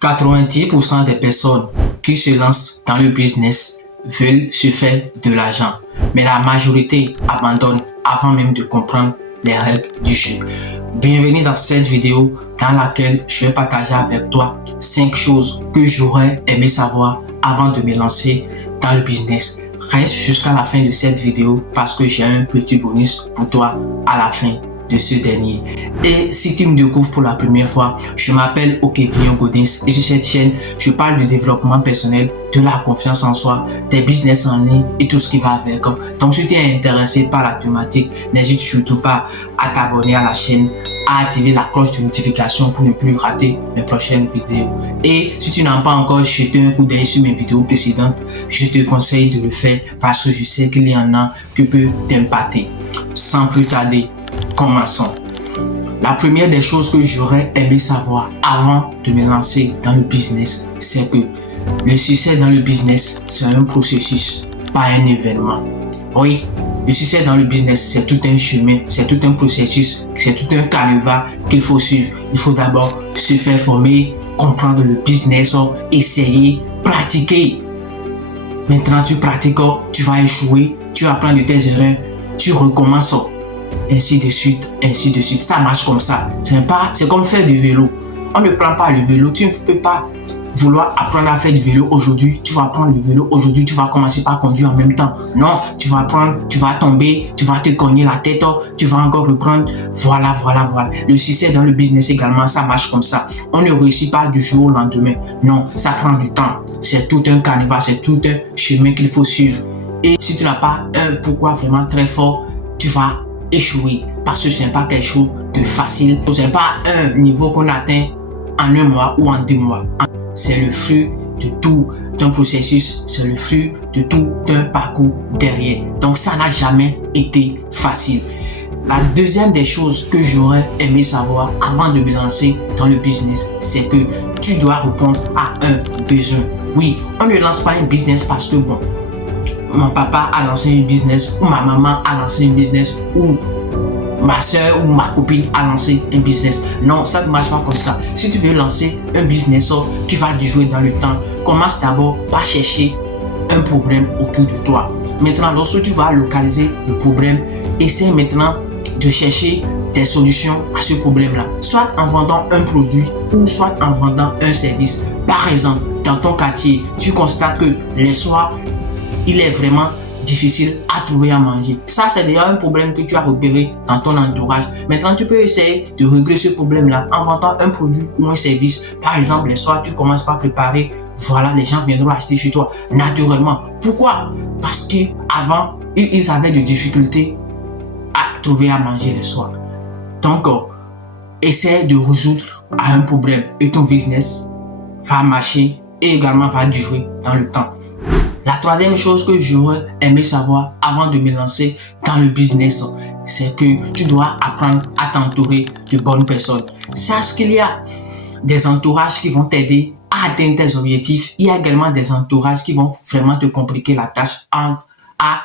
90% des personnes qui se lancent dans le business veulent se faire de l'argent, mais la majorité abandonne avant même de comprendre les règles du jeu. Bienvenue dans cette vidéo dans laquelle je vais partager avec toi 5 choses que j'aurais aimé savoir avant de me lancer dans le business. Reste jusqu'à la fin de cette vidéo parce que j'ai un petit bonus pour toi à la fin de ce dernier. Et si tu me découvres pour la première fois, je m'appelle Okevin Godins et sur cette chaîne, je parle du développement personnel, de la confiance en soi, des business en ligne et tout ce qui va avec. Donc si tu es intéressé par la thématique, n'hésite surtout pas à t'abonner à la chaîne, à activer la cloche de notification pour ne plus rater mes prochaines vidéos. Et si tu n'as pas encore jeté un coup d'œil sur mes vidéos précédentes, je te conseille de le faire parce que je sais qu'il y en a qui peut t'impacter. Sans plus tarder, commençons. La première des choses que j'aurais aimé savoir avant de me lancer dans le business, c'est que le succès dans le business, c'est un processus, pas un événement. Oui, le succès dans le business, c'est tout un chemin, c'est tout un processus, c'est tout un canevas qu'il faut suivre. Il faut d'abord se faire former, comprendre le business, essayer, pratiquer. Maintenant, tu pratiques, tu vas échouer, tu apprends de tes erreurs, tu recommences. Ainsi de suite, ainsi de suite. Ça marche comme ça. C'est comme faire du vélo. On ne prend pas le vélo. Tu ne peux pas vouloir apprendre à faire du vélo aujourd'hui. Tu vas apprendre le vélo aujourd'hui. Tu vas commencer par conduire en même temps. Non, tu vas apprendre, tu vas tomber, tu vas te cogner la tête, tu vas encore reprendre. Voilà. Le succès dans le business également, ça marche comme ça. On ne réussit pas du jour au lendemain. Non, ça prend du temps. C'est tout un canevas, c'est tout un chemin qu'il faut suivre. Et si tu n'as pas un pourquoi vraiment très fort, tu vas échouer parce que ce n'est pas quelque chose de facile. Ce n'est pas un niveau qu'on atteint en un mois ou en 2 mois. C'est le fruit de tout un processus, c'est le fruit de tout un parcours derrière. Donc ça n'a jamais été facile. La deuxième des choses que j'aurais aimé savoir avant de me lancer dans le business, c'est que tu dois répondre à un besoin. Oui, on ne lance pas un business parce que bon, mon papa a lancé un business, ou ma maman a lancé un business, ou ma soeur ou ma copine a lancé un business. Non, ça ne marche pas comme ça. Si tu veux lancer un business qui va durer dans le temps, commence d'abord par chercher un problème autour de toi. Maintenant, lorsque tu vas localiser le problème, essaie maintenant de chercher des solutions à ce problème-là. Soit en vendant un produit ou soit en vendant un service. Par exemple, dans ton quartier, tu constates que les soirs, il est vraiment difficile à trouver à manger. Ça, c'est déjà un problème que tu as repéré dans ton entourage. Maintenant, tu peux essayer de régler ce problème-là en vendant un produit ou un service. Par exemple, les soirs, tu commences par préparer. Voilà, les gens viendront acheter chez toi naturellement. Pourquoi? Parce qu'avant, ils avaient des difficultés à trouver à manger les soirs. Donc, essaie de résoudre un problème et ton business va marcher et également va durer dans le temps. La troisième chose que j'aurais aimé savoir avant de me lancer dans le business, c'est que tu dois apprendre à t'entourer de bonnes personnes. Sache qu'il y a des entourages qui vont t'aider à atteindre tes objectifs. Il y a également des entourages qui vont vraiment te compliquer la tâche à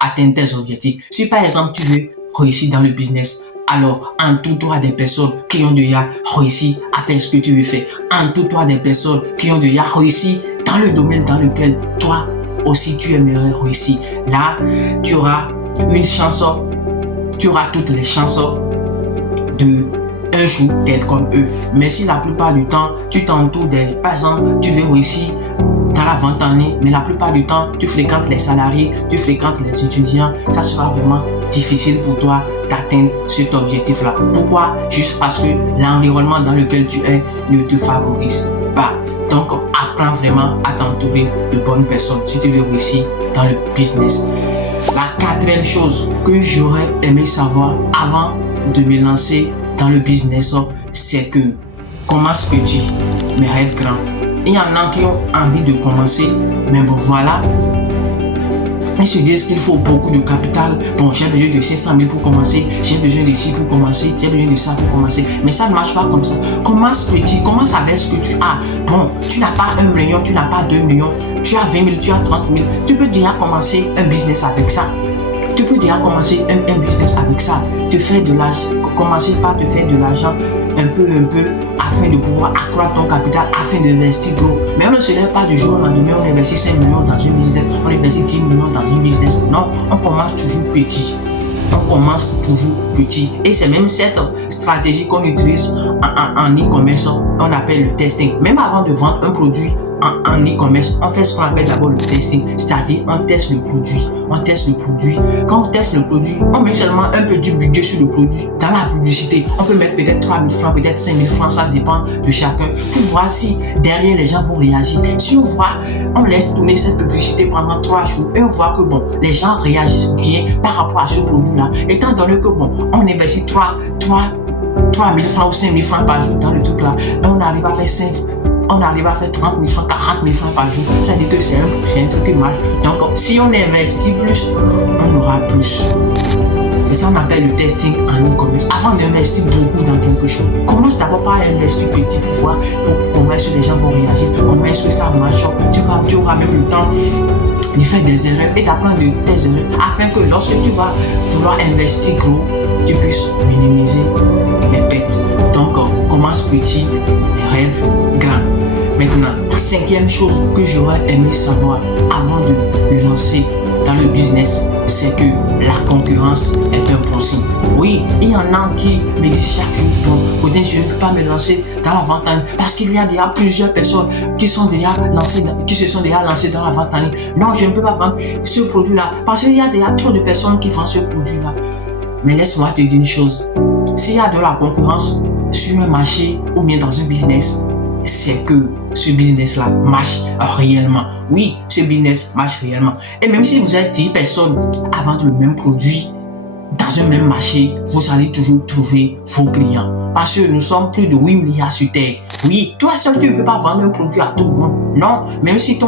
atteindre tes objectifs. Si par exemple tu veux réussir dans le business, alors entoure-toi des personnes qui ont déjà réussi à faire ce que tu veux faire. Entoure-toi des personnes qui ont déjà réussi dans le domaine dans lequel toi aussi tu aimerais réussir. Là, tu auras une chance, tu auras toutes les chances de un jour d'être comme eux. Mais si la plupart du temps, tu t'entoures des... Par exemple, tu veux réussir dans la vente en ligne, mais la plupart du temps, tu fréquentes les salariés, tu fréquentes les étudiants, ça sera vraiment difficile pour toi d'atteindre cet objectif-là. Pourquoi? Juste parce que l'environnement dans lequel tu es ne te favorise pas. Donc, apprends vraiment à t'entourer de bonnes personnes si tu veux réussir dans le business. La quatrième chose que j'aurais aimé savoir avant de me lancer dans le business, c'est que commence petit, mais rêve grand. Il y en a qui ont envie de commencer, mais bon voilà, ils se disent qu'il faut beaucoup de capital. Bon, j'ai besoin de 500 000 pour commencer, j'ai besoin de 6 pour commencer, j'ai besoin de ça pour commencer. Mais ça ne marche pas comme ça. Commence petit, commence avec ce que tu as. Bon, tu n'as pas 1 million, tu n'as pas 2 millions, tu as 20 000, tu as 30 000. Tu peux déjà commencer un business avec ça. Tu peux déjà commencer un business avec ça. Te faire de l'argent, commencer par te faire de l'argent un peu afin de pouvoir accroître ton capital, afin d'investir gros. Mais on ne se lève pas du jour au lendemain, on investit 5 millions dans un business, on investit 10 millions dans un business. Non, on commence toujours petit. On commence toujours petit. Et c'est même cette stratégie qu'on utilise en e-commerce, on appelle le testing. Même avant de vendre un produit en e-commerce, on fait ce qu'on appelle d'abord le testing, c'est-à-dire on teste le produit. On teste le produit. Quand on teste le produit, on met seulement un petit budget sur le produit. Dans la publicité, on peut mettre peut-être 3 000 francs, peut-être 5 000 francs, ça dépend de chacun, pour voir si derrière les gens vont réagir. Si on voit, on laisse tourner cette publicité pendant 3 jours et on voit que bon, les gens réagissent bien par rapport à ce produit-là. Étant donné que bon, on investit 3 000 francs ou 5 000 francs par jour dans le truc là, et on arrive à faire 30 000 francs, 40 000 francs par jour. Ça veut dire que c'est un truc qui marche. Donc, si on investit plus, on aura plus. C'est ça qu'on appelle le testing en e-commerce. Avant d'investir beaucoup dans quelque chose, commence d'abord par investir petit pour voir comment est-ce que les gens vont réagir, comment est-ce que ça marche. Tu auras même le temps de faire des erreurs et d'apprendre de tes erreurs afin que lorsque tu vas vouloir investir gros, tu puisses minimiser les pertes. Donc, commence petit et rêve grand. Maintenant, la 5e chose que j'aurais aimé savoir avant de me lancer dans le business, c'est que la concurrence est un bon signe. Oui, il y en a qui me disent chaque jour, bon, Codin, je ne peux pas me lancer dans la vente en ligne parce qu'il y a déjà plusieurs personnes qui se sont déjà lancées dans la vente en ligne. Non, je ne peux pas vendre ce produit-là parce qu'il y a déjà trop de personnes qui vendent ce produit-là. Mais laisse-moi te dire une chose. S'il y a de la concurrence sur un marché ou bien dans un business, c'est que ce business-là marche réellement. Oui, ce business marche réellement. Et même si vous êtes 10 personnes à vendre le même produit dans un même marché, vous allez toujours trouver vos clients. Parce que nous sommes plus de 8 milliards sur Terre. Oui, toi seul, tu ne peux pas vendre un produit à tout le monde. Non, même si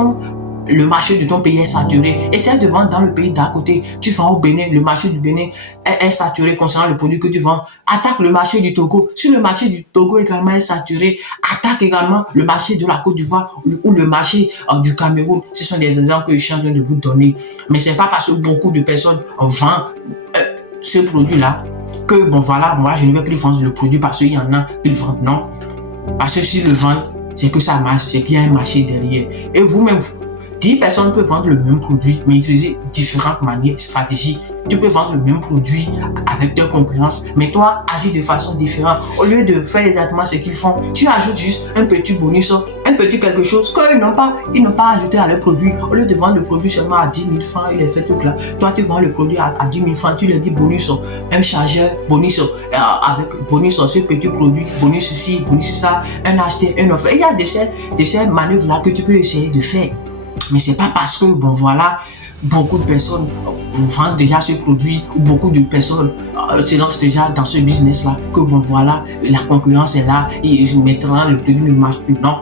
le marché de ton pays est saturé, essaie de vendre dans le pays d'à côté. Tu vends au Bénin, le marché du Bénin est saturé concernant le produit que tu vends. Attaque le marché du Togo. Si le marché du Togo également est saturé, attaque également le marché de la Côte d'Ivoire ou le marché du Cameroun. Ce sont des exemples que je suis en train de vous donner. Mais ce n'est pas parce que beaucoup de personnes vendent ce produit-là que bon voilà, moi je ne vais plus vendre le produit parce qu'il y en a qui le vendent. Non. Parce que s'ils le vendent, c'est que ça marche, c'est qu'il y a un marché derrière. Et vous-même, 10 personnes peuvent vendre le même produit, mais utiliser différentes manières, stratégies. Tu peux vendre le même produit avec tes concurrences, mais toi, agis de façon différente. Au lieu de faire exactement ce qu'ils font, tu ajoutes juste un petit bonus, un petit quelque chose qu'ils n'ont pas ajouté à leur produit. Au lieu de vendre le produit seulement à 10 000 francs, il est fait tout là. Toi, tu vends le produit à 10 000 francs, tu leur dis bonus, un chargeur, bonus, avec bonus, ce petit produit, bonus ceci, bonus ça, un acheté, un offre. Il y a de ces manœuvres-là que tu peux essayer de faire. Mais c'est pas parce que, bon voilà, beaucoup de personnes vendent déjà ce produit ou beaucoup de personnes se lancent déjà dans ce business-là que, bon voilà, la concurrence est là et maintenant le produit ne marche plus. Non,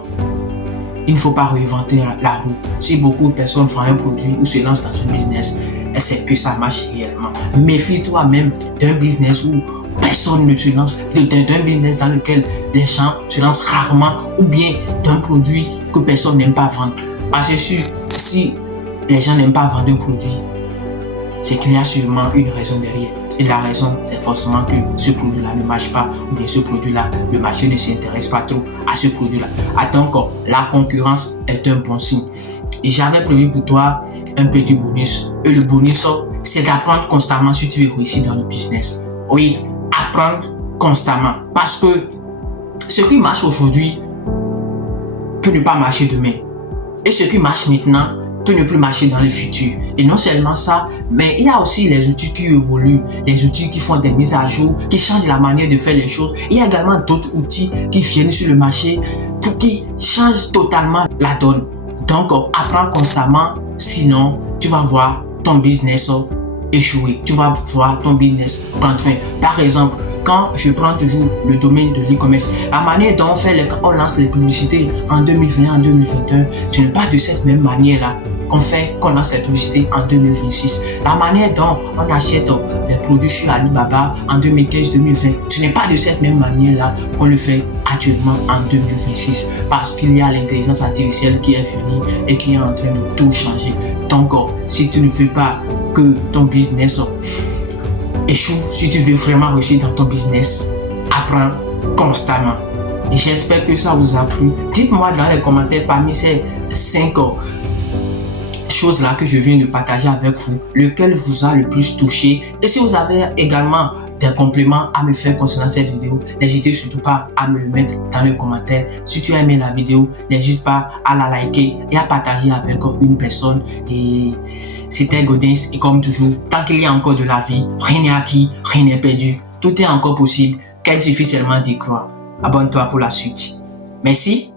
il ne faut pas réinventer la roue. Si beaucoup de personnes font un produit ou se lancent dans un business, c'est que ça marche réellement. Méfie-toi même d'un business où personne ne se lance, d'un business dans lequel les gens se lancent rarement ou bien d'un produit que personne n'aime pas vendre. Parce que si les gens n'aiment pas vendre un produit, c'est qu'il y a sûrement une raison derrière. Et la raison, c'est forcément que ce produit-là ne marche pas, ou bien ce produit-là, le marché ne s'intéresse pas trop à ce produit-là. Donc, la concurrence est un bon signe. Et j'avais prévu pour toi un petit bonus. Et le bonus, c'est d'apprendre constamment si tu veux réussir dans le business. Oui, apprendre constamment. Parce que ce qui marche aujourd'hui peut ne pas marcher demain. Et ce qui marche maintenant peut ne plus marcher dans le futur. Et non seulement ça, mais il y a aussi les outils qui évoluent, les outils qui font des mises à jour, qui changent la manière de faire les choses. Il y a également d'autres outils qui viennent sur le marché pour qui changent totalement la donne. Donc, apprends constamment, sinon tu vas voir ton business échouer. Tu vas voir ton business prendre fin. Par exemple, quand je prends toujours le domaine de l'e-commerce, la manière dont on lance les publicités en 2020, en 2021, ce n'est pas de cette même manière-là qu'on lance les publicités en 2026. La manière dont on achète les produits sur Alibaba en 2015-2020, ce n'est pas de cette même manière-là qu'on le fait actuellement en 2026 parce qu'il y a l'intelligence artificielle qui est venue et qui est en train de tout changer. Donc, si tu ne veux pas que ton business échoue, si tu veux vraiment réussir dans ton business, apprends constamment. Et j'espère que ça vous a plu. Dites-moi dans les commentaires parmi ces 5 choses-là que je viens de partager avec vous, lequel vous a le plus touché. Et si vous avez également des compléments à me faire concernant cette vidéo, n'hésitez surtout pas à me le mettre dans les commentaires. Si tu as aimé la vidéo, n'hésite pas à la liker et à partager avec une personne. Et c'était Gaudens, et comme toujours, tant qu'il y a encore de la vie, rien n'est acquis, rien n'est perdu. Tout est encore possible, qu'il suffit seulement d'y croire. Abonne-toi pour la suite. Merci.